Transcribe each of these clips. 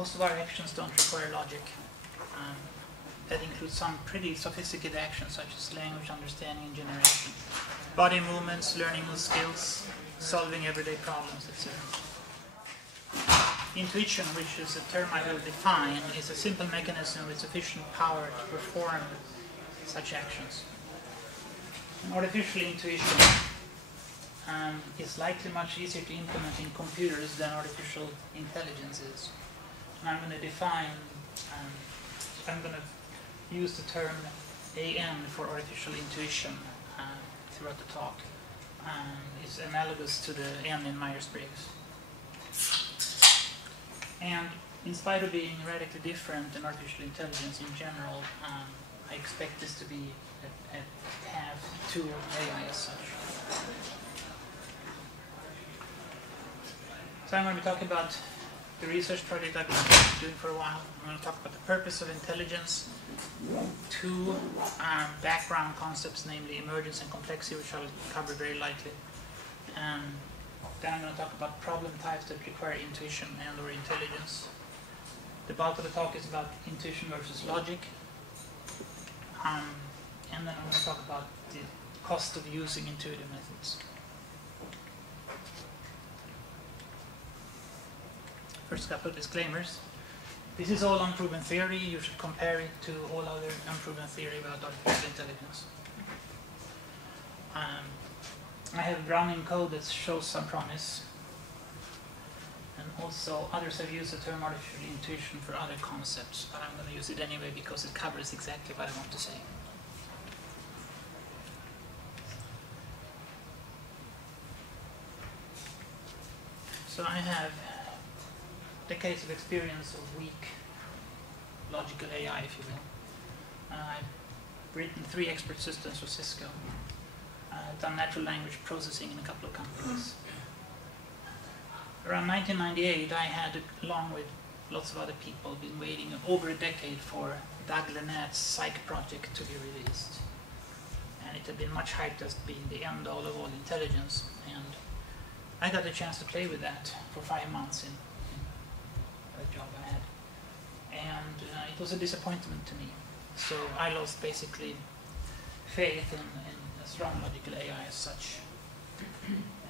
most of our actions don't require logic. That includes some pretty sophisticated actions such as language understanding and generation, body movements, learning new skills, solving everyday problems, etc. Intuition, which is a term I will define, is a simple mechanism with sufficient power to perform such actions. And artificial intuition is likely much easier to implement in computers than artificial intelligence is. And I'm going to define, I'm going to use the term AN for artificial intuition throughout the talk. It's analogous to the N in Myers-Briggs. And in spite of being radically different than artificial intelligence in general, I expect this to be a path to AI as such. So I'm going to be talking about the research project I've been doing for a while. I'm going to talk about the purpose of intelligence, two background concepts, namely emergence and complexity, which I'll cover very lightly. Then I'm going to talk about problem types that require intuition and or intelligence. The bulk of the talk is about intuition versus logic. And then I'm going to talk about the cost of using intuitive methods. First couple of disclaimers. This is all unproven theory. You should compare it to all other unproven theory about artificial intelligence. I have Browning code that shows some promise. And also others have used the term artificial intuition for other concepts, but I'm going to use it anyway because it covers exactly what I want to say. So I have decades of experience of weak logical AI, if you will. I've written 3 expert systems for Cisco. I've done natural language processing in a couple of companies. Around 1998, I had, along with lots of other people, been waiting over a decade for Doug Lennett's Psych project to be released. And it had been much hyped as being the end all of all intelligence. And I got a chance to play with that for 5 months in a job I had. And it was a disappointment to me. So I lost basically faith in a strong logical AI as such.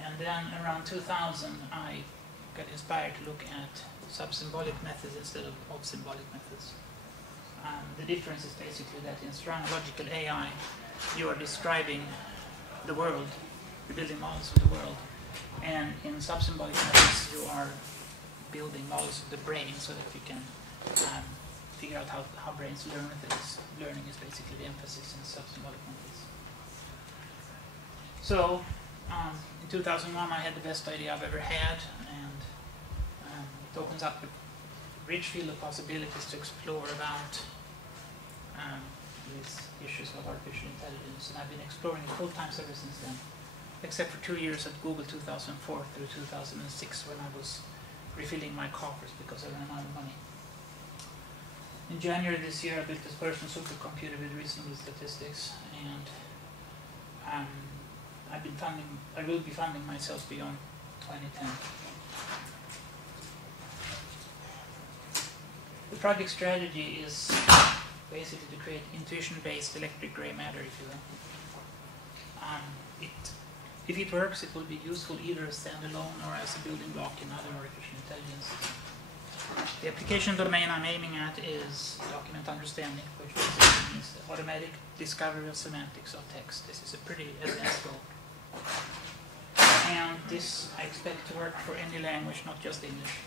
And then around 2000, I got inspired to look at sub-symbolic methods instead of symbolic methods. The difference is basically that in strong logical AI, you are describing the world, you're building models of the world. And in sub-symbolic methods, you are building models of the brain so that you can figure out how brains learn things. Learning is basically the emphasis in sub-symbolic methods. So, in 2001, I had the best idea I've ever had, and it opens up a rich field of possibilities to explore about these issues of artificial intelligence, and I've been exploring it full-time ever since then, except for 2 years at Google 2004 through 2006 when I was refilling my coffers because I ran out of money. In January this year, I built this personal supercomputer with reasonable statistics, and I will be funding myself beyond 2010. The project strategy is basically to create intuition-based electric gray matter, if you will. If it works, it will be useful either as standalone or as a building block in other artificial intelligence. The application domain I'm aiming at is document understanding, which basically means the automatic discovery of semantics of text. This is a pretty advanced goal. And this I expect to work for any language, not just English.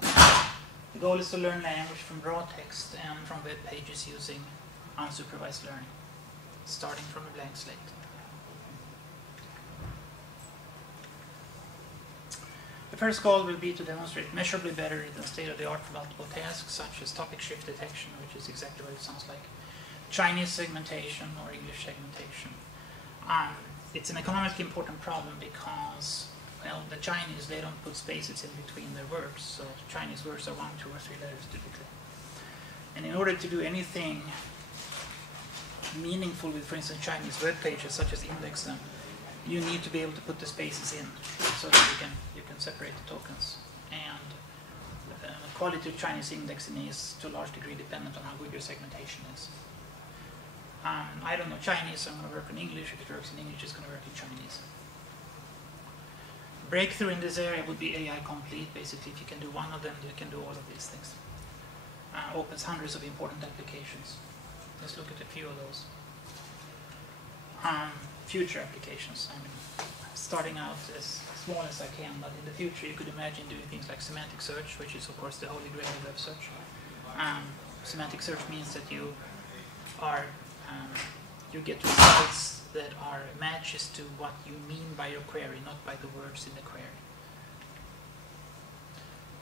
The goal is to learn language from raw text and from web pages using unsupervised learning, starting from a blank slate. The first goal will be to demonstrate measurably better than state-of-the-art for multiple tasks, such as topic shift detection, which is exactly what it sounds like, Chinese segmentation or English segmentation. It's an economically important problem because, well, the Chinese, they don't put spaces in between their words, so Chinese words are 1, 2, or 3 letters typically. And in order to do anything meaningful with, for instance, Chinese web pages, such as index them, you need to be able to put the spaces in so that you can separate the tokens. And quality of Chinese indexing is to a large degree dependent on how good your segmentation is. I don't know Chinese, so I'm going to work in English. If it works in English, it's going to work in Chinese. Breakthrough in this area would be AI complete. Basically, if you can do one of them, you can do all of these things. Opens hundreds of important applications. Let's look at a few of those. Future applications. I mean, starting out as small as I can, but in the future you could imagine doing things like semantic search, which is of course the holy grail of web search. Semantic search means that you get results that are matches to what you mean by your query, not by the words in the query.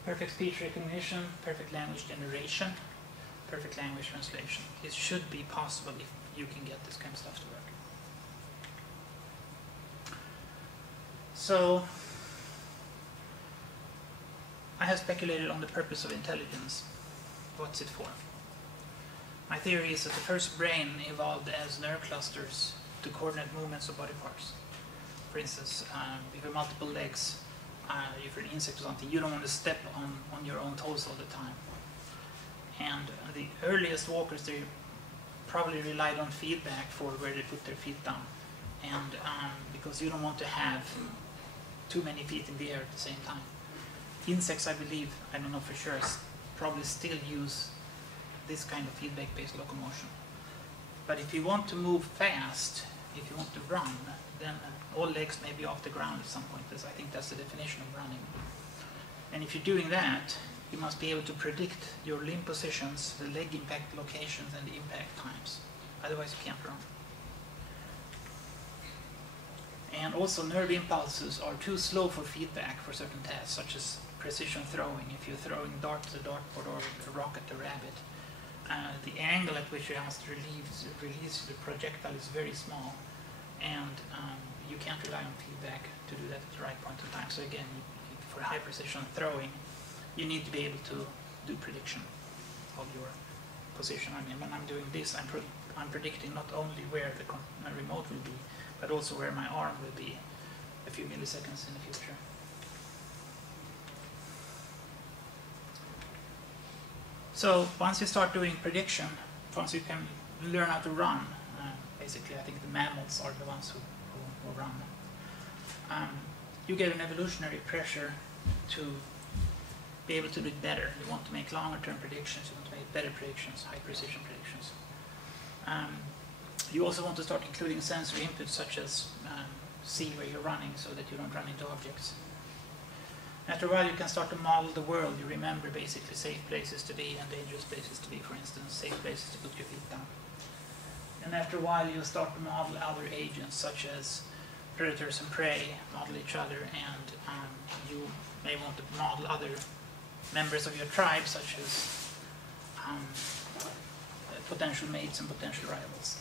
Perfect speech recognition, perfect language generation, perfect language translation. It should be possible if you can get this kind of stuff to work. So, I have speculated on the purpose of intelligence. What's it for? My theory is that the first brain evolved as nerve clusters to coordinate movements of body parts. For instance, if you have multiple legs, if you're an insect or something, you don't want to step on your own toes all the time. And the earliest walkers, they probably relied on feedback for where they put their feet down. And because you don't want to have too many feet in the air at the same time. Insects, I believe, I don't know for sure, probably still use this kind of feedback-based locomotion. But if you want to move fast, if you want to run, then all legs may be off the ground at some point. I think that's the definition of running. And if you're doing that, you must be able to predict your limb positions, the leg impact locations, and the impact times. Otherwise, you can't run. And also, nerve impulses are too slow for feedback for certain tasks, such as precision throwing. If you're throwing a dart to the dartboard or a rock at the rabbit, the angle at which you have to release the projectile is very small, and you can't rely on feedback to do that at the right point in time. So again, for high precision throwing, you need to be able to do prediction of your position. I mean, when I'm doing this, I'm predicting not only where the remote will be, but also where my arm will be a few milliseconds in the future. So once you start doing prediction, once you can learn how to run, basically I think the mammals are the ones who run, you get an evolutionary pressure to be able to do it better. You want to make longer term predictions, you want to make better predictions, high precision predictions. You also want to start including sensory inputs such as see where you're running so that you don't run into objects. After a while you can start to model the world. You remember basically safe places to be and dangerous places to be, for instance, safe places to put your feet down. And after a while you'll start to model other agents such as predators and prey, model each other, and you may want to model other members of your tribe such as potential mates and potential rivals.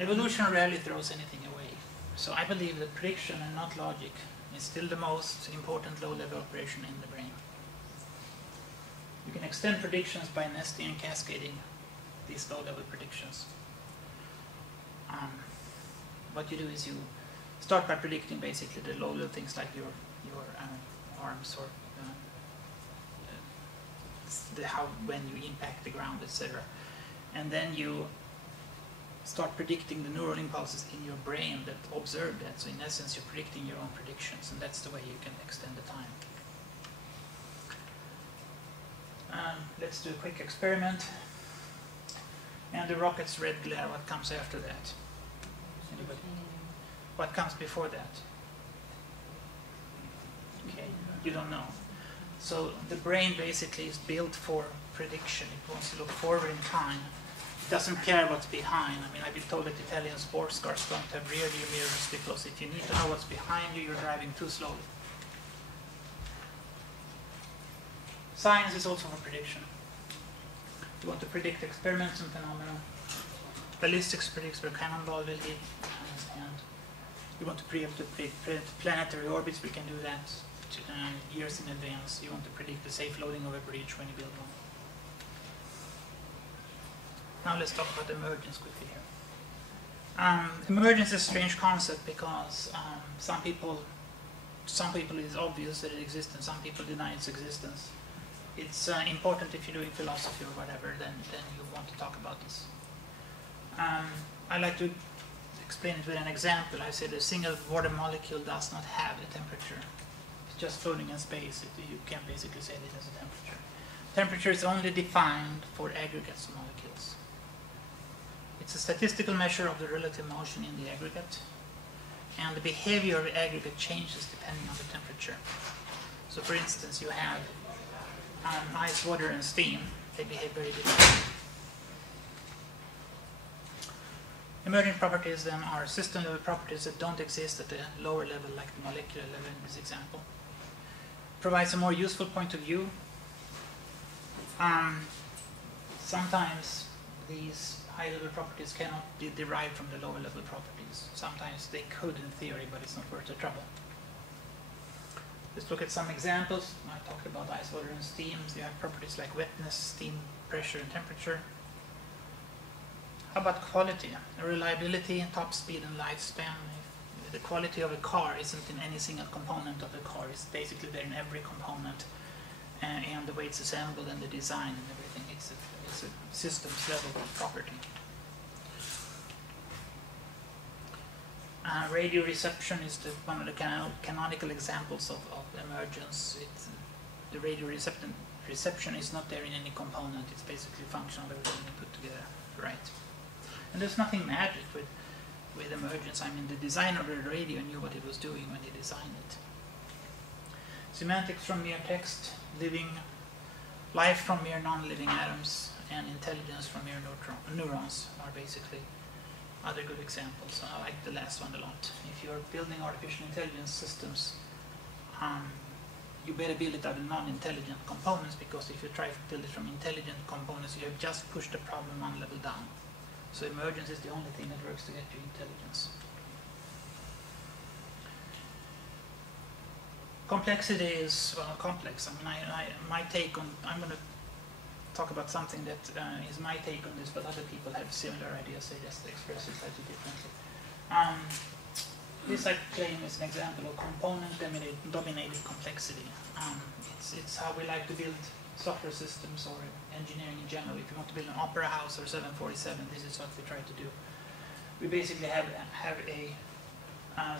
Evolution rarely throws anything away. So I believe that prediction and not logic is still the most important low-level operation in the brain. You can extend predictions by nesting and cascading these low-level predictions. What you do is you start by predicting basically the low-level things like your arms or when you impact the ground, etc. And then you start predicting the neural impulses in your brain that observe that. So in essence, you're predicting your own predictions, and that's the way you can extend the time. Let's do a quick experiment. And the rocket's red glare, what comes after that? Anybody? What comes before that? Okay, you don't know. So the brain basically is built for prediction. It wants to look forward in time. It doesn't care what's behind. I mean, I've been told that Italian sports cars don't have rear view mirrors because if you need to know what's behind you, you're driving too slowly. Science is also for prediction. You want to predict experiments and phenomena. Ballistics predicts where cannonball will hit, and you want to predict planetary orbits. We can do that years in advance. You want to predict the safe loading of a bridge when you build one. Now let's talk about emergence quickly here. Emergence is a strange concept because some people some people it's obvious that it exists and some people deny its existence. It's important if you're doing philosophy or whatever, then you want to talk about this. I like to explain it with an example. I said a single water molecule does not have a temperature. It's just floating in space. You can basically say it has a temperature. Temperature is only defined for aggregates of molecules. It's a statistical measure of the relative motion in the aggregate, and the behavior of the aggregate changes depending on the temperature. So for instance, you have ice, water, and steam. They behave very differently. Emergent properties then are system level properties that don't exist at the lower level, like the molecular level in this example. Provides a more useful point of view. Sometimes these high level properties cannot be derived from the lower level properties. Sometimes they could in theory, but it's not worth the trouble. Let's look at some examples. I talked about ice, water, and steam. So you have properties like wetness, steam, pressure, and temperature. How about quality? Reliability, top speed, and lifespan. The quality of a car isn't in any single component of the car. It's basically there in every component, and the way it's assembled and the design and everything. It's a systems level property. Radio reception is one of the canonical examples of emergence. The radio reception is not there in any component. It's basically a function of everything you put together, right? And there's nothing magic with emergence. I mean, the designer of the radio knew what it was doing when he designed it. Semantics from mere text, life from mere non-living atoms, and intelligence from mere neurons are basically other good examples. I like the last one a lot. If you're building artificial intelligence systems, you better build it out of non-intelligent components, because if you try to build it from intelligent components, you have just pushed the problem one level down. So emergence is the only thing that works to get you intelligence. Complexity is, well, complex. I mean, my take on, I'm going to talk about something that is my take on this, but other people have similar ideas. They just express it slightly differently. This I claim is an example of component-dominated complexity. It's how we like to build software systems or engineering in general. If you want to build an opera house or 747, this is what we try to do. We basically have a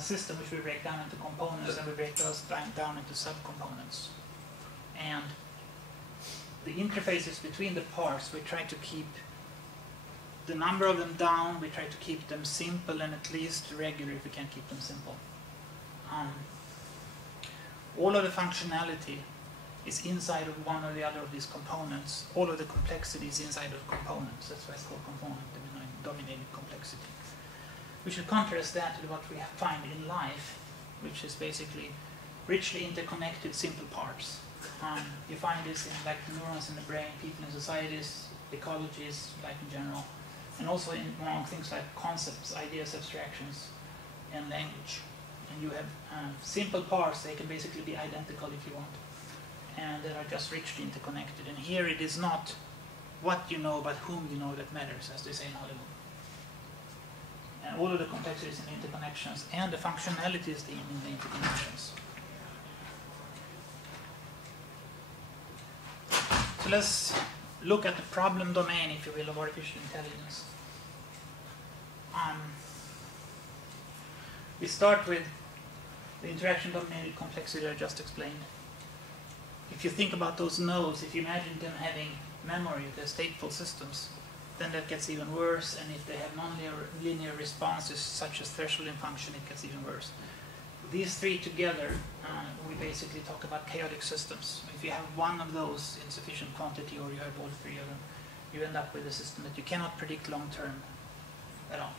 system which we break down into components, and we break those down into subcomponents. And the interfaces between the parts, we try to keep the number of them down. We try to keep them simple and at least regular if we can keep them simple. All of the functionality is inside of one or the other of these components. All of the complexity is inside of components. That's why it's called component-dominated complexity. We should contrast that with what we find in life, which is basically richly interconnected simple parts. You find this in like neurons in the brain, people in societies, ecologies, life in general, and also among things like concepts, ideas, abstractions, and language. And you have simple parts. They can basically be identical if you want, and that are just richly interconnected. And here it is not what you know, but whom you know that matters, as they say in Hollywood. And all of the complexities in interconnections, and the functionalities in the interconnections. So let's look at the problem domain, if you will, of artificial intelligence. We start with the interaction-dominated complexity I just explained. If you think about those nodes, if you imagine them having memory, they're stateful systems, then that gets even worse. And if they have non-linear responses, such as thresholding function, it gets even worse. These three together, we basically talk about chaotic systems. If you have one of those in sufficient quantity, or you have all three of them, you end up with a system that you cannot predict long term at all.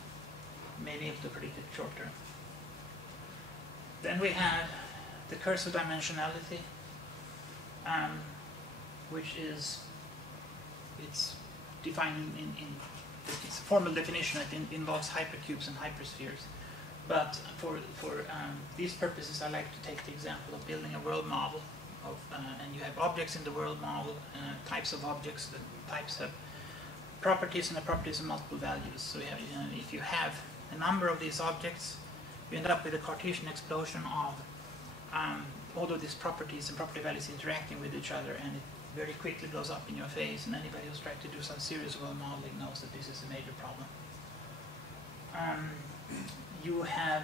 Maybe able to predict it short term. Then we have the curse of dimensionality, which is, it's defined in it's a formal definition that involves hypercubes and hyperspheres. But for these purposes, I like to take the example of building a world model, and you have objects in the world model, types of objects. The types have properties, and the properties have multiple values. So you have, if you have a number of these objects, you end up with a Cartesian explosion of all of these properties and property values interacting with each other, and it very quickly blows up in your face, and anybody who's tried to do some serious world modeling knows that this is a major problem. You have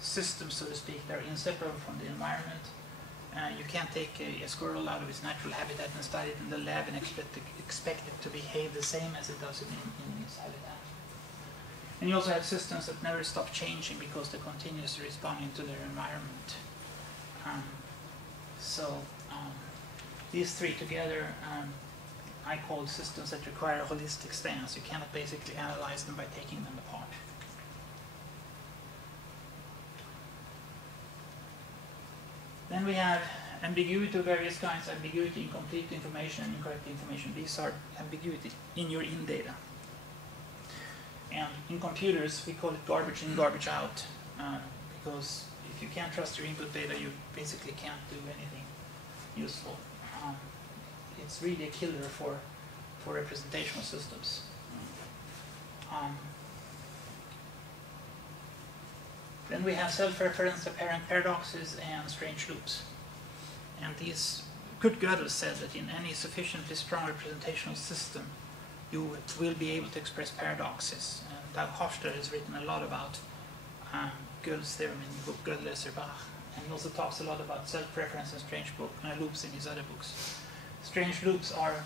systems, so to speak, that are inseparable from the environment. You can't take a squirrel out of its natural habitat and study it in the lab and expect it to behave the same as it does in its habitat. And you also have systems that never stop changing because they're continuously responding to their environment. These three together I call systems that require a holistic stance. You cannot basically analyze them by taking them apart. Then we have ambiguity of various kinds, ambiguity, incomplete information, and incorrect information. These are ambiguity in your in data. And in computers, we call it garbage in, garbage out, because if you can't trust your input data, you basically can't do anything useful. It's really a killer for representational systems. Then we have self-reference, apparent paradoxes, and strange loops. And these, Kurt Gödel said that in any sufficiently strong representational system, you will be able to express paradoxes. And Doug Hofstad has written a lot about Gödel's theorem in the book Gödel Bach, and he also talks a lot about self-reference and strange loops in his other books. Strange loops are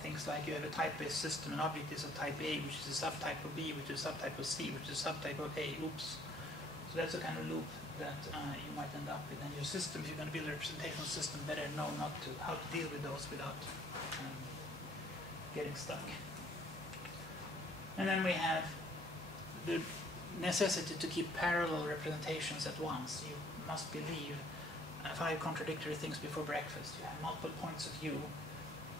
things like you have a type-based system, an object is of type A, which is a subtype of B, which is a subtype of C, which is a subtype of A. Oops. So that's the kind of loop that you might end up with. And your system, if you're going to build a representational system, better know how to deal with those without getting stuck. And then we have the necessity to keep parallel representations at once. You must believe 5 contradictory things before breakfast. You have multiple points of view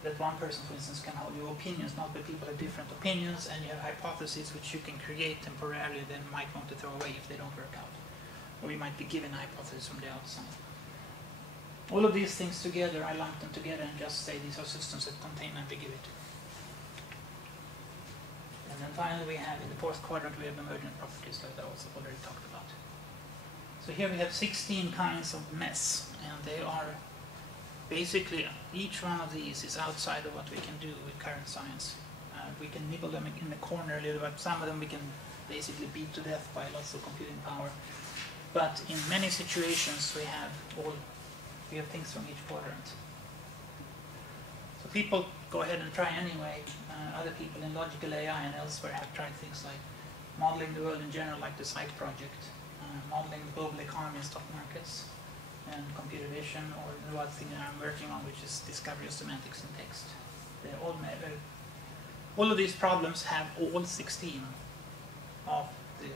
that one person, for instance, can hold. Your opinions, multiple people have different opinions, and you have hypotheses which you can create temporarily, then might want to throw away if they don't work out. Or you might be given a hypothesis from the outside. All of these things together, I lump them together and just say these are systems that contain ambiguity. And then finally we have in the fourth quadrant we have emergent properties, like I also already talked about. So here we have 16 kinds of mess, and they are basically, each one of these is outside of what we can do with current science. We can nibble them in the corner a little bit. Some of them we can basically beat to death by lots of computing power. But in many situations we have things from each quadrant. So people go ahead and try anyway. Other people in logical AI and elsewhere have tried things like modeling the world in general, like the Psych project, modeling the global economy and stock markets, and computer vision, or the one thing that I'm working on, which is discovery of semantics in text. They're all of these problems have all 16 of the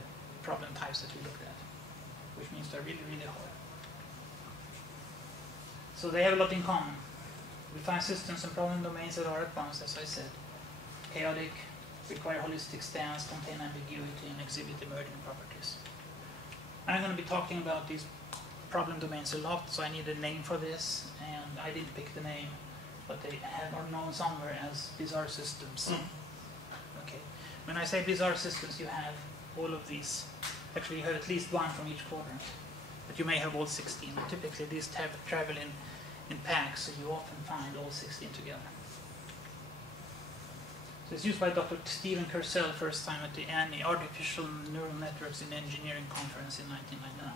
problem types that we looked at, which means they're really, really hard. So they have a lot in common. We find systems and problem domains that are advanced, as I said, chaotic, require holistic stance, contain ambiguity, and exhibit emergent properties. I'm going to be talking about these problem domains a lot, so I need a name for this, and I didn't pick the name, but they are known somewhere as bizarre systems. Okay. When I say bizarre systems, you have all of these. Actually, you have at least one from each quadrant, but you may have all 16. But typically, these travel in packs, so you often find all 16 together. So it's used by Dr. Stephen Kursell first time at the ANI, Artificial Neural Networks in Engineering Conference in 1999.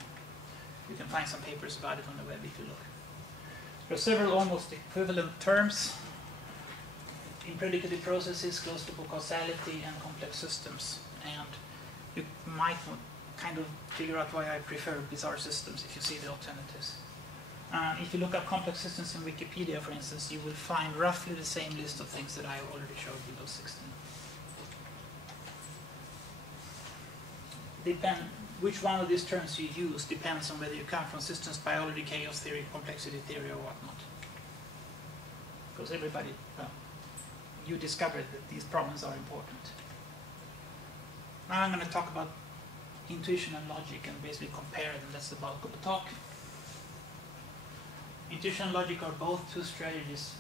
You can find some papers about it on the web if you look. There are several almost equivalent terms in predictive processes, closed-loop causality, and complex systems. And you might kind of figure out why I prefer bizarre systems if you see the alternatives. If you look up complex systems in Wikipedia, for instance, you will find roughly the same list of things that I already showed you, those 16. Which one of these terms you use depends on whether you come from systems biology, chaos theory, complexity theory, or whatnot. Because everybody, well, you discovered that these problems are important. Now I'm going to talk about intuition and logic and basically compare them. That's the bulk of the talk. Intuition and logic are both two strategies,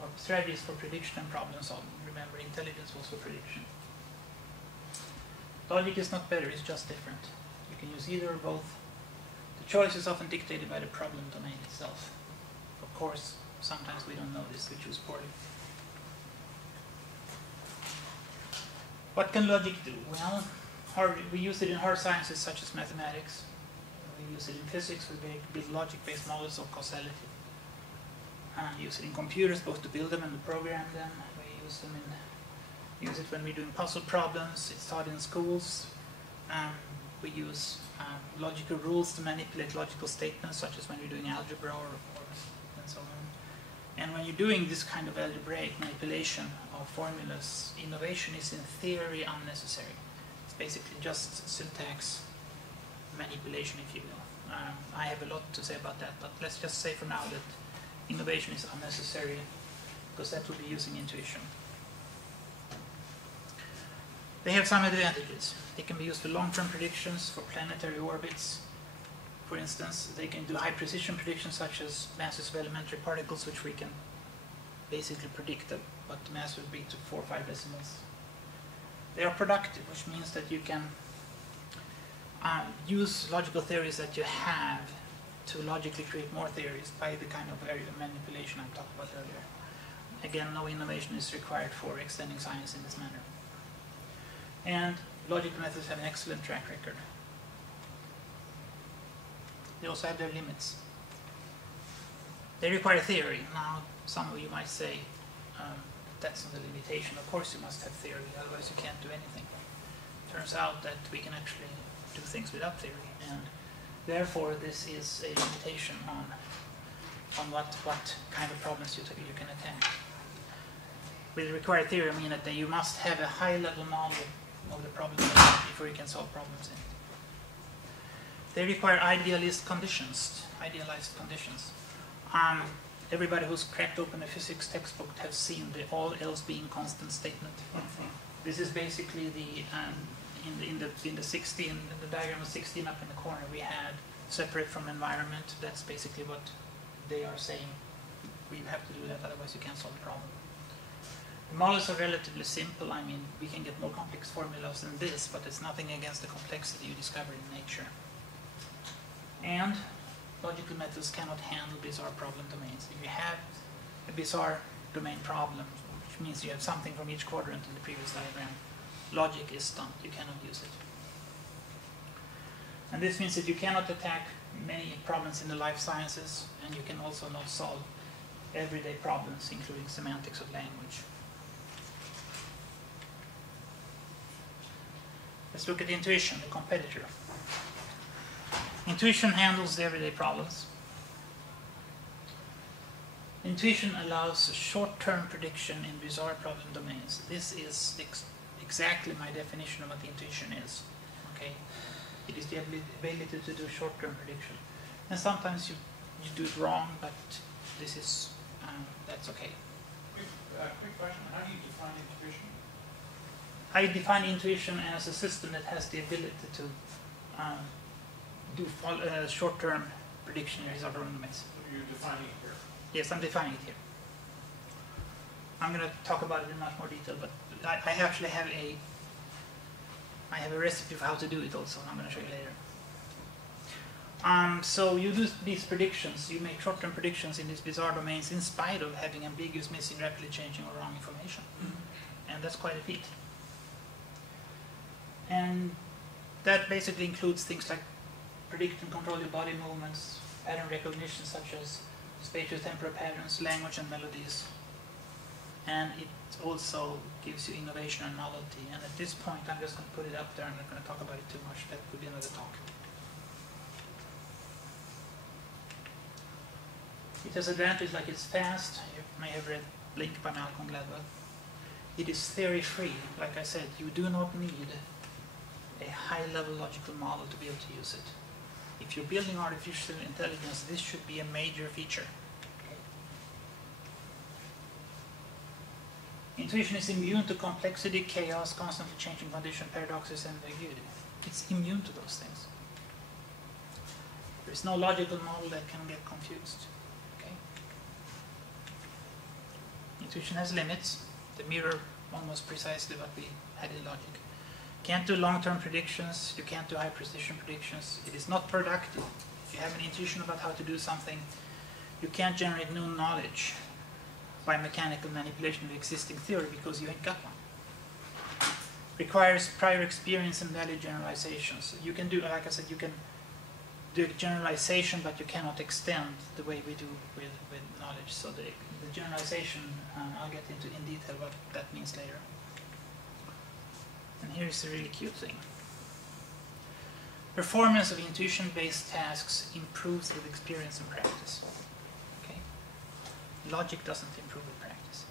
or strategies for prediction and problem solving. Remember, intelligence was for prediction. Logic is not better, it's just different. You can use either or both The choice is often dictated by the problem domain itself. Of course, sometimes we don't know this, we choose poorly. What can logic do? Well, we use it in hard sciences such as mathematics. We use it in physics, we build logic-based models of causality. We use it in computers, both to build them and to program them. We use it when we're doing puzzle problems. It's taught in schools. We use logical rules to manipulate logical statements, such as when you're doing algebra and so on. And when you're doing this kind of algebraic manipulation of formulas, innovation is in theory unnecessary. It's basically just syntax manipulation, if you will. I have a lot to say about that, but let's just say for now that innovation is unnecessary, because that would be using intuition. They have some advantages. They can be used for long-term predictions, for planetary orbits. For instance, they can do high-precision predictions such as masses of elementary particles, which we can basically predict, but the mass would be to 4 or 5 decimals. They are productive, which means that you can use logical theories that you have to logically create more theories by the kind of manipulation I talked about earlier. Again, no innovation is required for extending science in this manner. And logical methods have an excellent track record. They also have their limits. They require theory. Now, some of you might say that's not a limitation. Of course you must have theory, otherwise you can't do anything. Turns out that we can actually do things without theory, and therefore this is a limitation on what kind of problems you can attack. With required theory, I mean that you must have a high-level knowledge of the problem before you can solve problems in it. They require idealized conditions. Everybody who's cracked open a physics textbook has seen the all else being constant statement. This is basically in the 16, in the diagram of 16 up in the corner, we had separate from environment. That's basically what they are saying. We have to do that, otherwise you can't solve the problem. The models are relatively simple. I mean, we can get more complex formulas than this, but it's nothing against the complexity you discover in nature. And logical methods cannot handle bizarre problem domains. If you have a bizarre domain problem, which means you have something from each quadrant in the previous diagram, logic is stumped. You cannot use it. And this means that you cannot attack many problems in the life sciences, and you can also not solve everyday problems, including semantics of language. Let's look at intuition, the competitor. Intuition handles the everyday problems. Intuition allows short-term prediction in bizarre problem domains. This is exactly my definition of what intuition is. Okay, it is the ability to do short-term prediction, and sometimes you do it wrong, but this is that's okay. Quick question: how do you define intuition? I define intuition as a system that has the ability to do short-term prediction in bizarre problem domains. You're defining it here. Yes, I'm defining it here. I'm going to talk about it in much more detail, but I actually have a recipe for how to do it also. I'm going to show you later. So you do these predictions. You make short-term predictions in these bizarre domains in spite of having ambiguous, missing, rapidly changing, or wrong information. And that's quite a feat. And that basically includes things like predict and control your body movements, pattern recognition such as spatio-temporal patterns, language and melodies. And it also gives you innovation and novelty. And at this point, I'm just going to put it up there. I'm not going to talk about it too much. That could be another talk. It has advantage like it's fast. You may have read Blink by Malcolm Gladwell. It is theory-free. Like I said, you do not need a high-level logical model to be able to use it. If you're building artificial intelligence, this should be a major feature. Intuition is immune to complexity, chaos, constantly changing condition, paradoxes, and ambiguity. It's immune to those things. There is no logical model that can get confused. Okay? Intuition has limits. They mirror almost precisely what we had in logic. Can't do long-term predictions. You can't do high-precision predictions. It is not productive. you have an intuition about how to do something, you can't generate new knowledge by mechanical manipulation of existing theory because you ain't got one. Requires prior experience and valid generalizations. You can do, like I said, you can do generalization, but you cannot extend the way we do with knowledge. So the generalization, I'll get into in detail what that means later. And here's a really cute thing. Performance of intuition-based tasks improves with experience and practice. Okay? Logic doesn't improve with practice.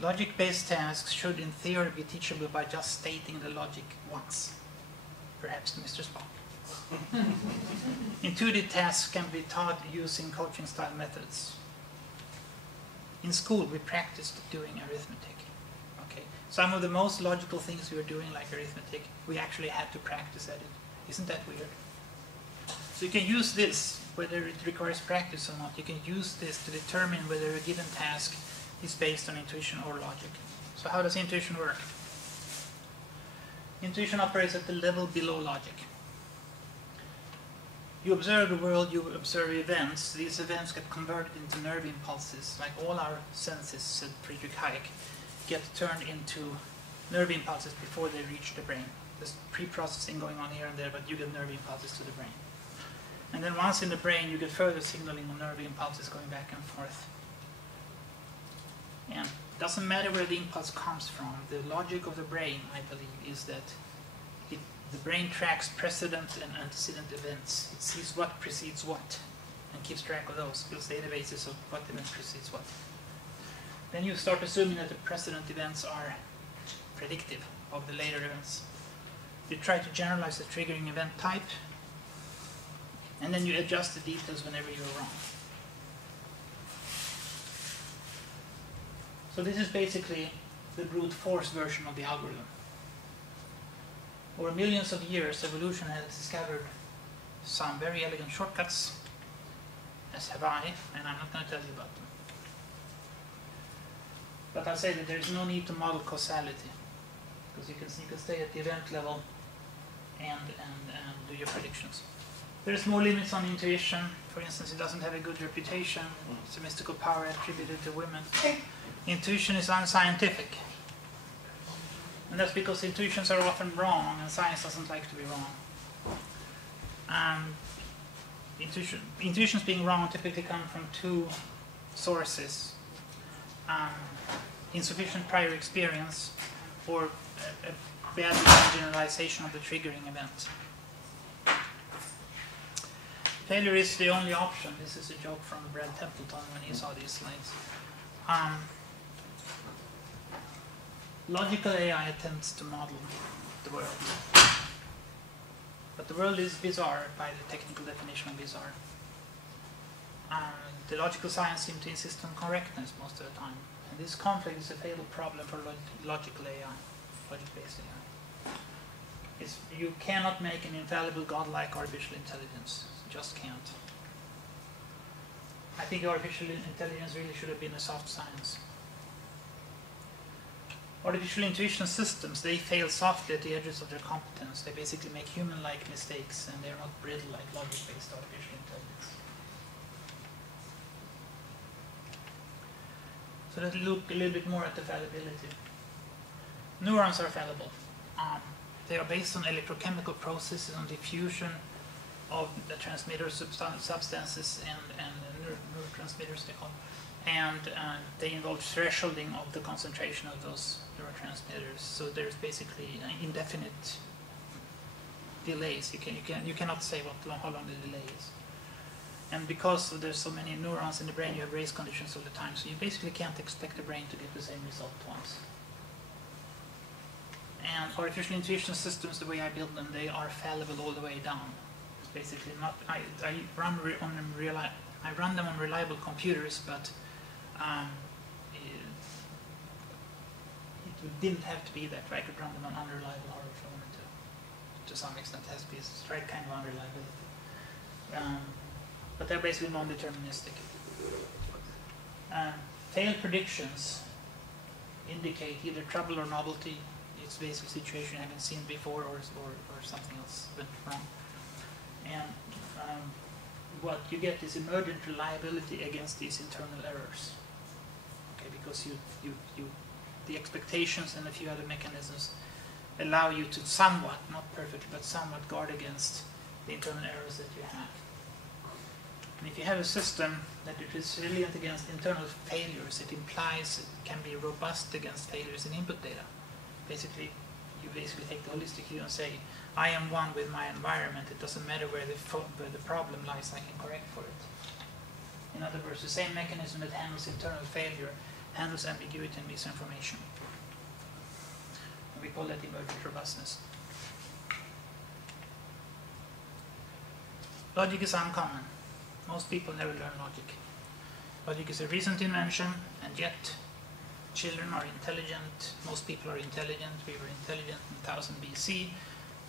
Logic-based tasks should in theory be teachable by just stating the logic once. Perhaps to Mr. Spock. Intuitive tasks can be taught using coaching-style methods. In school, we practiced doing arithmetic. Okay, some of the most logical things we were doing, like arithmetic, we actually had to practice at it. Isn't that weird? So you can use this, whether it requires practice or not. You can use this to determine whether a given task is based on intuition or logic. So how does intuition work? Intuition operates at the level below logic. You observe the world, you observe events. These events get converted into nerve impulses, like all our senses, said Friedrich Hayek, get turned into nerve impulses before they reach the brain. There's pre-processing going on here and there, but you get nerve impulses to the brain. And then once in the brain, you get further signaling of nerve impulses going back and forth. And it doesn't matter where the impulse comes from. The logic of the brain, I believe, is that the brain tracks precedent and antecedent events. It sees what precedes what and keeps track of those, builds databases of what event precedes what. Then you start assuming that the precedent events are predictive of the later events. You try to generalize the triggering event type, and then you adjust the details whenever you're wrong. So this is basically the brute force version of the algorithm. Over millions of years, evolution has discovered some very elegant shortcuts, as have I, and I'm not going to tell you about them. But I'll say that there is no need to model causality, because you can stay at the event level and do your predictions. There's more limits on intuition. For instance, it doesn't have a good reputation. It's a mystical power attributed to women. Intuition is unscientific. And that's because intuitions are often wrong, and science doesn't like to be wrong. Intuitions being wrong typically come from two sources. Insufficient prior experience, or a bad generalization of the triggering event. Failure is the only option. This is a joke from Brad Templeton when he saw these slides. Logical AI attempts to model the world. But the world is bizarre by the technical definition of bizarre. The logical science seems to insist on correctness most of the time. And this conflict is a fatal problem for logical AI, logic-based AI. You cannot make an infallible, godlike artificial intelligence. You just can't. I think artificial intelligence really should have been a soft science. Artificial intuition systems, they fail softly at the edges of their competence. They basically make human-like mistakes, and they're not brittle like logic-based artificial intelligence. So let's look a little bit more at the fallibility. Neurons are fallible. They are based on electrochemical processes, on diffusion of the transmitter substances and neurotransmitters, they call them. And they involve thresholding of the concentration of those neurotransmitters. So there's basically indefinite delays. You cannot say how long the delay is. And because there's so many neurons in the brain, you have race conditions all the time. So you basically can't expect the brain to get the same result twice. And artificial intuition systems, the way I build them, they are fallible all the way down. It's basically not. I run them on reliable computers, but it didn't have to be that way. I could run them on unreliable hardware if I wanted to some extent. It has to be a right kind of unreliability. But they're basically non-deterministic. Failed predictions indicate either trouble or novelty. It's basically a situation you haven't seen before, or something else went wrong. And what you get is emergent reliability against these internal errors. Okay, because the expectations and a few other mechanisms allow you to somewhat, not perfectly, but somewhat guard against the internal errors that you have. And if you have a system that is resilient against internal failures, it implies it can be robust against failures in input data. Basically, you take the holistic view and say, I am one with my environment. It doesn't matter where the problem lies, I can correct for it. In other words, the same mechanism that handles internal failure handles ambiguity and misinformation. And we call that emergent robustness. Logic is uncommon. Most people never learn logic. Logic is a recent invention, and yet children are intelligent. Most people are intelligent. We were intelligent in 1000 BC,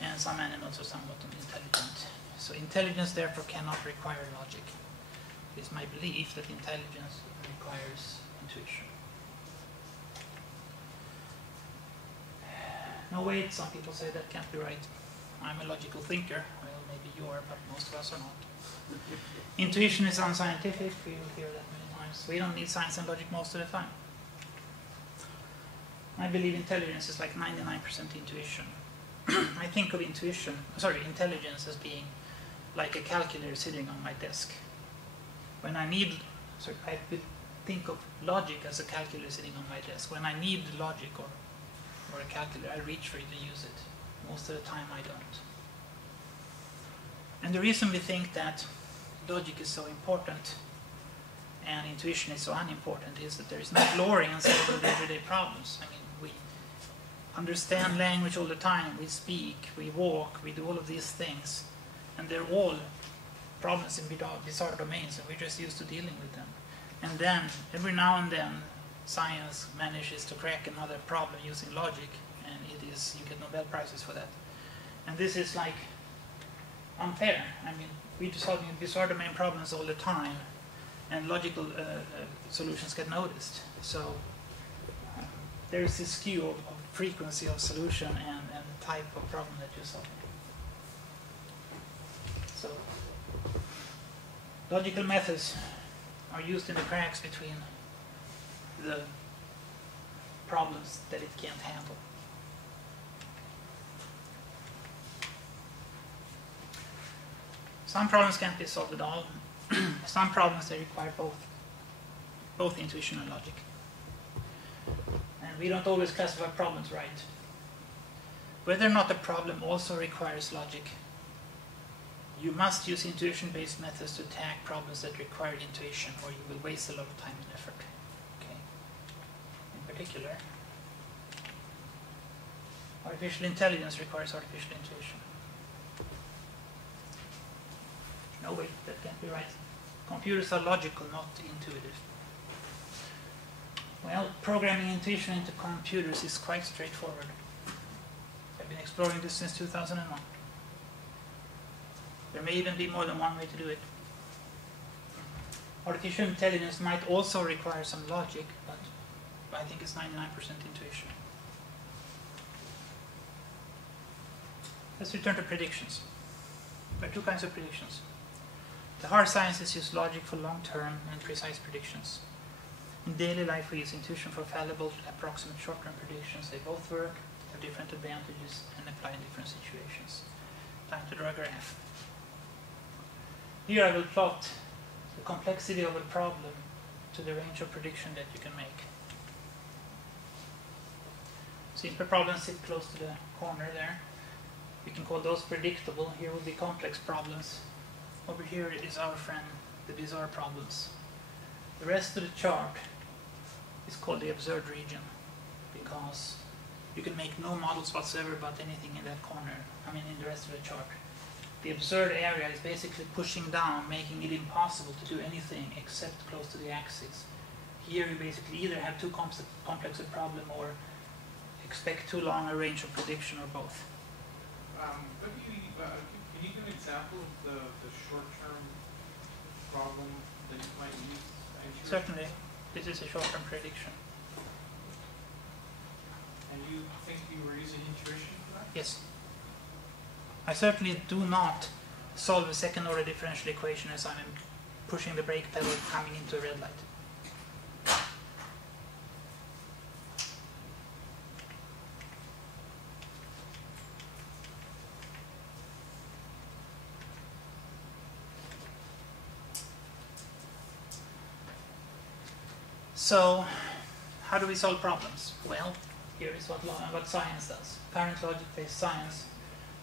and some animals are somewhat intelligent. So intelligence therefore cannot require logic. It is my belief that intelligence requires intuition. No, wait, some people say that can't be right. I'm a logical thinker. Well, maybe you are, but most of us are not. Intuition is unscientific. We will hear that many times. We don't need science and logic most of the time. I believe intelligence is like 99% intuition. I think of intelligence as being like a calculator sitting on my desk. When I need, I think of logic as a calculator sitting on my desk. When I need logic or a calculator, I reach for it and use it. Most of the time I don't. And the reason we think that logic is so important and intuition is so unimportant is that there is no glory in solving the everyday problems. I mean, we understand language all the time, we speak, we walk, we do all of these things, and they're all problems in bizarre domains, and we're just used to dealing with them. And then, every now and then, science manages to crack another problem using logic, and you get Nobel Prizes for that. And this is like unfair. I mean, we're solving bizarre domain problems all the time, and logical solutions get noticed. So there is this skew of frequency of solution and the type of problem that you're solving. So logical methods are used in the cracks between the problems that it can't handle. Some problems can't be solved at all. Some problems they require both intuition and logic. And we don't always classify problems right. Whether or not a problem also requires logic, you must use intuition-based methods to attack problems that require intuition, or you will waste a lot of time and effort. Okay. In particular, artificial intelligence requires artificial intuition. No, wait, that can't be right. Computers are logical, not intuitive. Well, programming intuition into computers is quite straightforward. I've been exploring this since 2001. There may even be more than one way to do it. Artificial intelligence might also require some logic, but I think it's 99% intuition. Let's return to predictions. There are two kinds of predictions. The hard sciences use logic for long-term and precise predictions. In daily life, we use intuition for fallible, approximate short-term predictions. They both work, have different advantages, and apply in different situations. Time to draw a graph. Here I will plot the complexity of a problem to the range of prediction that you can make. Simple problems sit close to the corner there. We can call those predictable. Here will be complex problems. Over here is our friend, the bizarre problems. The rest of the chart is called the absurd region, because you can make no models whatsoever about anything in that corner, in the rest of the chart. The absurd area is basically pushing down, making it impossible to do anything except close to the axis. Here you basically either have too complex a problem or expect too long a range of prediction, or both. Can you give an example of the short-term problem that you might use? Certainly. This is a short-term prediction. And you think you were using intuition for that? Yes. I certainly do not solve a second order differential equation as I'm pushing the brake pedal coming into a red light. So, how do we solve problems? Well, here is what science does. Current logic-based science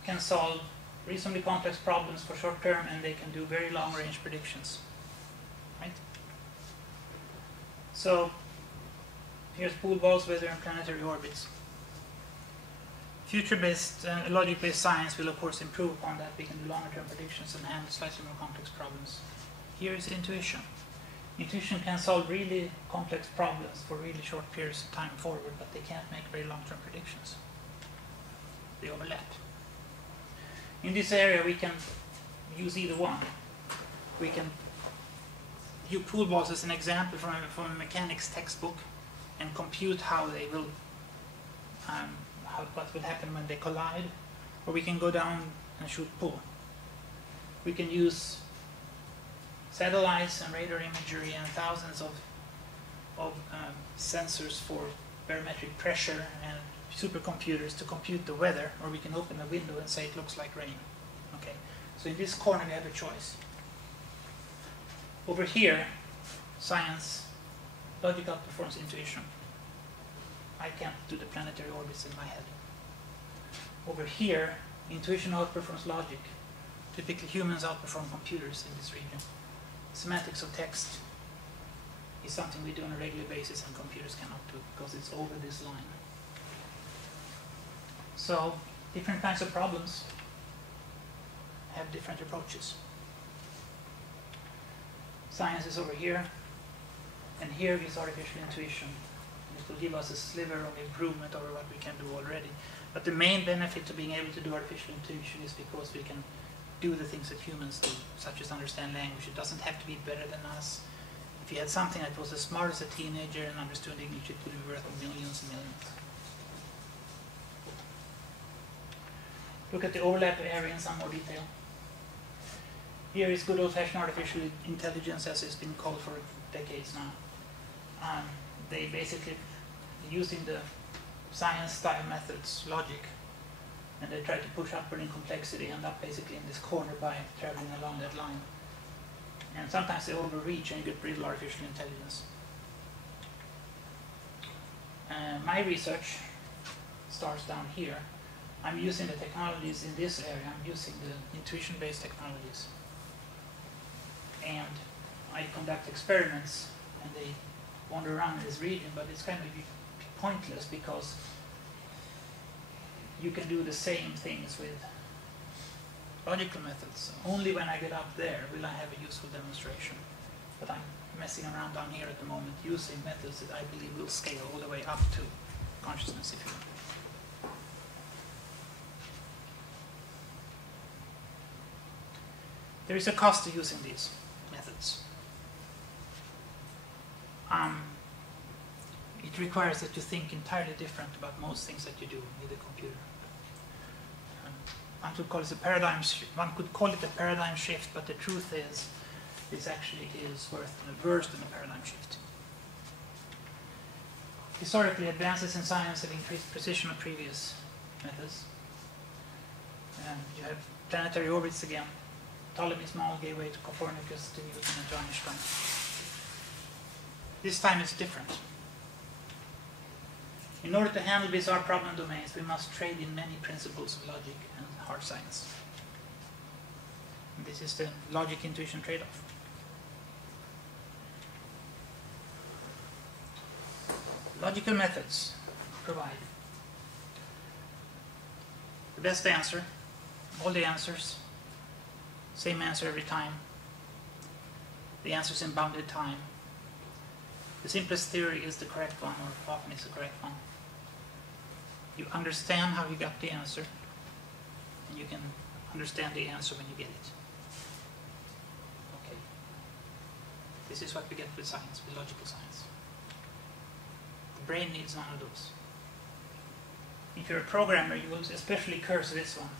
can solve reasonably complex problems for short term, and they can do very long-range predictions. Right? So, here's pool balls, weather, and planetary orbits. Future-based, logic-based science will of course improve upon that. We can do longer-term predictions and handle slightly more complex problems. Here is intuition. Intuition can solve really complex problems for really short periods of time forward, but they can't make very long-term predictions. They overlap. In this area, we can use either one. We can use pool balls as an example from a mechanics textbook and compute how they will, what will happen when they collide, or we can go down and shoot pool. We can use satellites and radar imagery and thousands of sensors for barometric pressure and supercomputers to compute the weather, or we can open a window and say it looks like rain. Okay, so in this corner we have a choice. Over here, science, logic outperforms intuition. I can't do the planetary orbits in my head. Over here, intuition outperforms logic. Typically humans outperform computers in this region. Semantics of text is something we do on a regular basis and computers cannot do because it's over this line. So different kinds of problems have different approaches. Science is over here, and here is artificial intuition. And it will give us a sliver of improvement over what we can do already. But the main benefit to being able to do artificial intuition is because we can do the things that humans do, such as understand language. It doesn't have to be better than us. If you had something that was as smart as a teenager and understood English, it would be worth millions and millions. Look at the overlap area in some more detail. Here is good old-fashioned artificial intelligence, as it's been called for decades now. They basically, using the science-style methods, logic, and they try to push upward in complexity, end up basically in this corner by traveling along that line. And sometimes they overreach and you get brittle artificial intelligence. My research starts down here. I'm using the technologies in this area. I'm using the intuition-based technologies. And I conduct experiments, and they wander around in this region, but it's kind of pointless because you can do the same things with logical methods. Only when I get up there will I have a useful demonstration. But I'm messing around down here at the moment using methods that I believe will scale all the way up to consciousness, if you will. There is a cost to using these methods. It requires that you think entirely different about most things that you do with a computer. One could call it a paradigm shift, but the truth is, this actually is worse than a paradigm shift. Historically, advances in science have increased precision of previous methods. You have planetary orbits again. Ptolemy's model gave way to Copernicus, to Newton, and to Einstein. This time it's different. In order to handle bizarre problem domains, we must trade in many principles of logic and hard science. And this is the logic-intuition trade-off. Logical methods provide the best answer, all the answers, same answer every time, the answers in bounded time. The simplest theory is the correct one, or often is the correct one. You understand how you got the answer, and you can understand the answer when you get it. Okay. This is what we get with science, with logical science. The brain needs none of those. If you're a programmer, you will especially curse this one,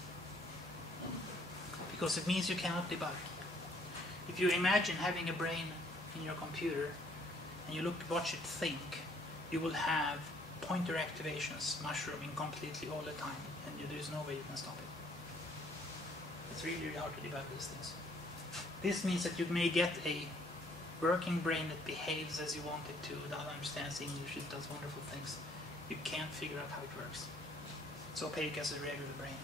because it means you cannot debug. If you imagine having a brain in your computer and you watch it think, you will have pointer activations mushrooming completely all the time, and there is no way you can stop it. It's really, really hard to debug these things. This means that you may get a working brain that behaves as you want it to, that understands English, it does wonderful things. You can't figure out how it works. It's opaque as a regular brain.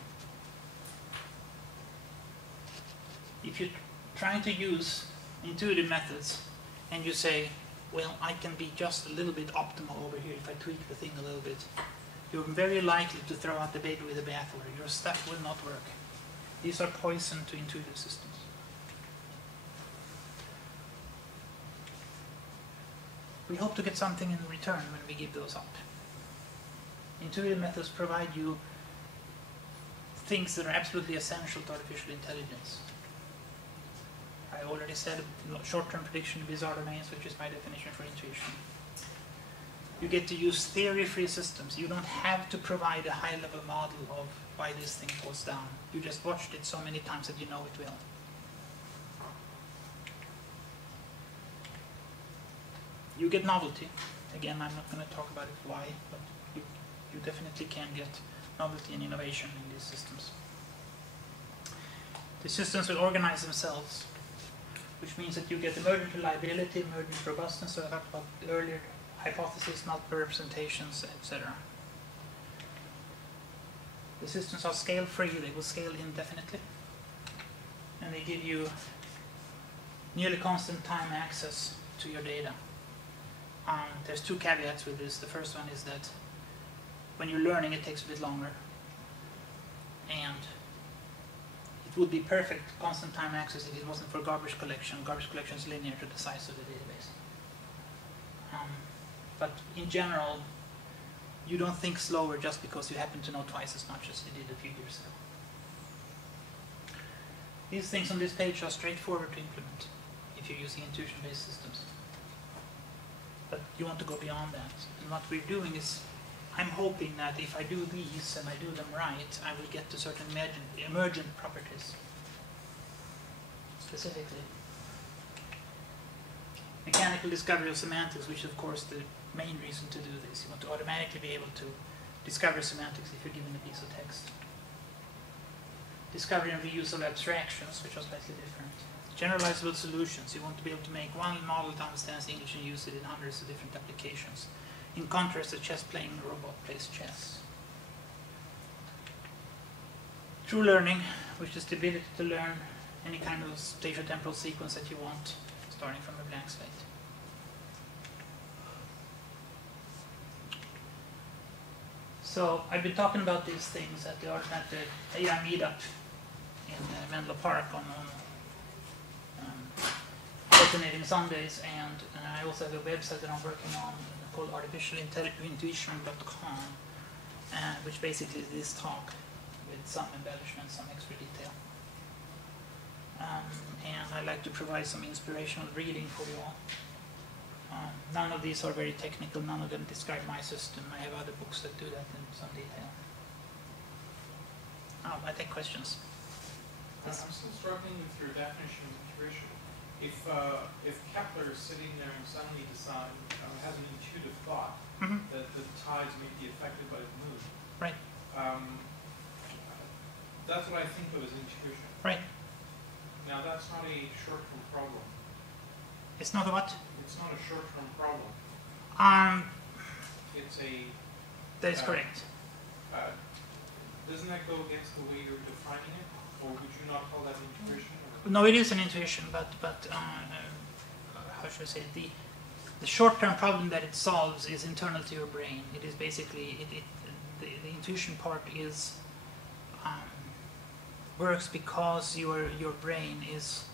If you're trying to use intuitive methods and you say, well, I can be just a little bit optimal over here if I tweak the thing a little bit, you're very likely to throw out the baby with the bathwater. Your stuff will not work. These are poison to intuitive systems. We hope to get something in return when we give those up. Intuitive methods provide you things that are absolutely essential to artificial intelligence. I already said short-term prediction in bizarre domains, which is my definition for intuition. You get to use theory-free systems. You don't have to provide a high-level model of why this thing falls down. You just watched it so many times that you know it will. You get novelty. Again, I'm not going to talk about it why, but you definitely can get novelty and innovation in these systems. The systems will organize themselves, which means that you get emergent reliability, emergent robustness, so I talked about the earlier hypotheses, multiple representations, etc. The systems are scale-free, they will scale indefinitely, and they give you nearly constant time access to your data. There's two caveats with this. The first one is that when you're learning, it takes a bit longer, and it would be perfect constant time access if it wasn't for garbage collection. Garbage collection is linear to the size of the database. But in general, you don't think slower just because you happen to know twice as much as you did a few years ago. These things on this page are straightforward to implement if you're using intuition-based systems. But you want to go beyond that. And what we're doing is, I'm hoping that if I do these and I do them right, I will get to certain emergent properties. Specifically, mechanical discovery of semantics, which is of course the main reason to do this. You want to automatically be able to discover semantics if you're given a piece of text. Discovery and reuse of abstractions, which are slightly different. Generalizable solutions. You want to be able to make one model that understands English and use it in hundreds of different applications. In contrast, a chess-playing robot plays chess. True learning, which is the ability to learn any kind of spatiotemporal sequence that you want, starting from a blank slate. So I've been talking about these things at the AI meetup in Menlo Park on alternating Sundays, and I also have a website that I'm working on called artificialintuition.com, which basically is this talk with some embellishments, some extra detail. And I like to provide some inspirational reading for you all. None of these are very technical, none of them describe my system. I have other books that do that in some detail. I take questions. I'm still struggling with your definition of intuition. If Kepler is sitting there and suddenly decides, has an intuitive thought that the tides may be affected by the moon, right? That's what I think of as intuition. Right. Now that's not a short-term problem. It's not a what? It's not a short-term problem. It's a... That is correct. Doesn't that go against the way you're defining it? Or would you not call that intuition? Or? No, it is an intuition, but how should I say it? The short-term problem that it solves is internal to your brain. It is basically, the intuition part is works because your brain is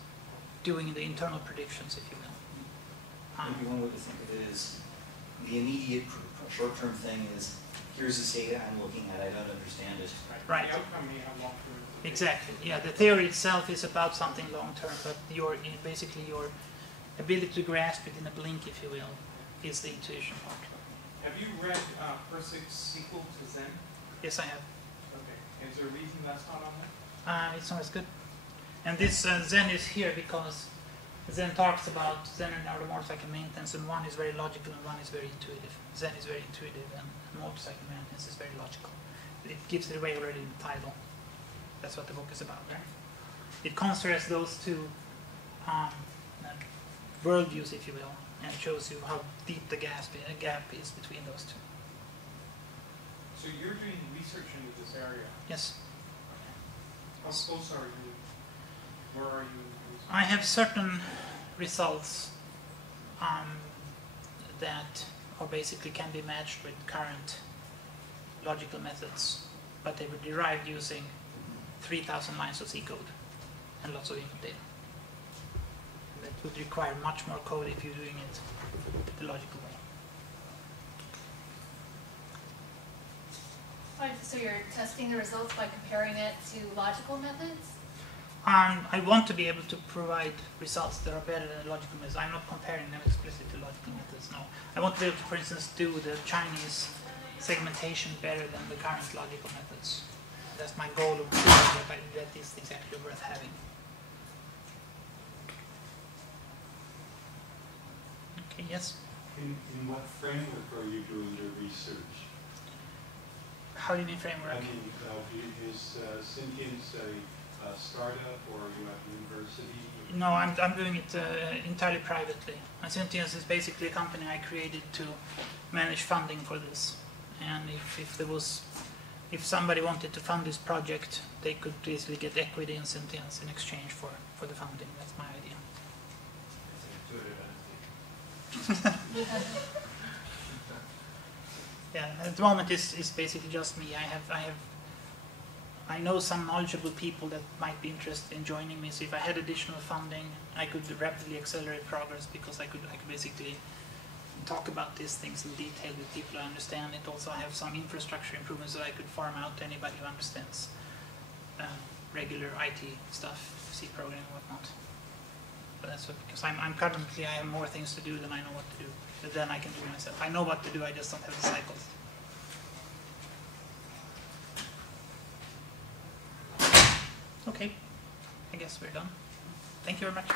doing the internal predictions, if you will. Maybe one way to think of it is the immediate short-term thing is, here's this data I'm looking at, I don't understand it. Right. The outcome may have long-term implications. Exactly. Yeah, the theory itself is about something long-term, but basically your ability to grasp it in a blink, if you will, is the intuition part. Have you read Persig's sequel to Zen? Yes, I have. Okay. Is there a reason that's not on there? It's not as good. And this Zen is here because Zen talks about Zen and motorcycle maintenance, and one is very logical and one is very intuitive. Zen is very intuitive and motorcycle maintenance is very logical. It gives it away already in the title. That's what the book is about, right? It considers those two worldviews, if you will, and shows you how deep the gap is between those two. So you're doing research into this area. Yes. How close are you? Where are you? I have certain results that are basically can be matched with current logical methods, but they were derived using 3,000 lines of C code and lots of input data. That would require much more code if you're doing it the logical way. So you're testing the results by comparing it to logical methods? I want to be able to provide results that are better than logical methods. I'm not comparing them explicitly to logical methods, no. I want to be able to, for instance, do the Chinese segmentation better than the current logical methods. That's my goal of proving that these things actually worth having. Okay, yes? In what framework are you doing your research? How do you mean framework? I mean, is Sentience a startup, or are you at university? No, I'm doing it entirely privately. Sentience is basically a company I created to manage funding for this. And if somebody wanted to fund this project, they could easily get equity in Sentience in exchange for the funding. That's my idea. Yeah, at the moment it's basically just me. I know some knowledgeable people that might be interested in joining me. So if I had additional funding, I could rapidly accelerate progress because I could basically talk about these things in detail with people who understand it. Also, I have some infrastructure improvements that I could farm out to anybody who understands regular IT stuff, C programming and whatnot. But that's what, because I'm currently, I have more things to do than I know what to do. But then I can do myself. I know what to do, I just don't have the cycles. Okay, I guess we're done. Thank you very much.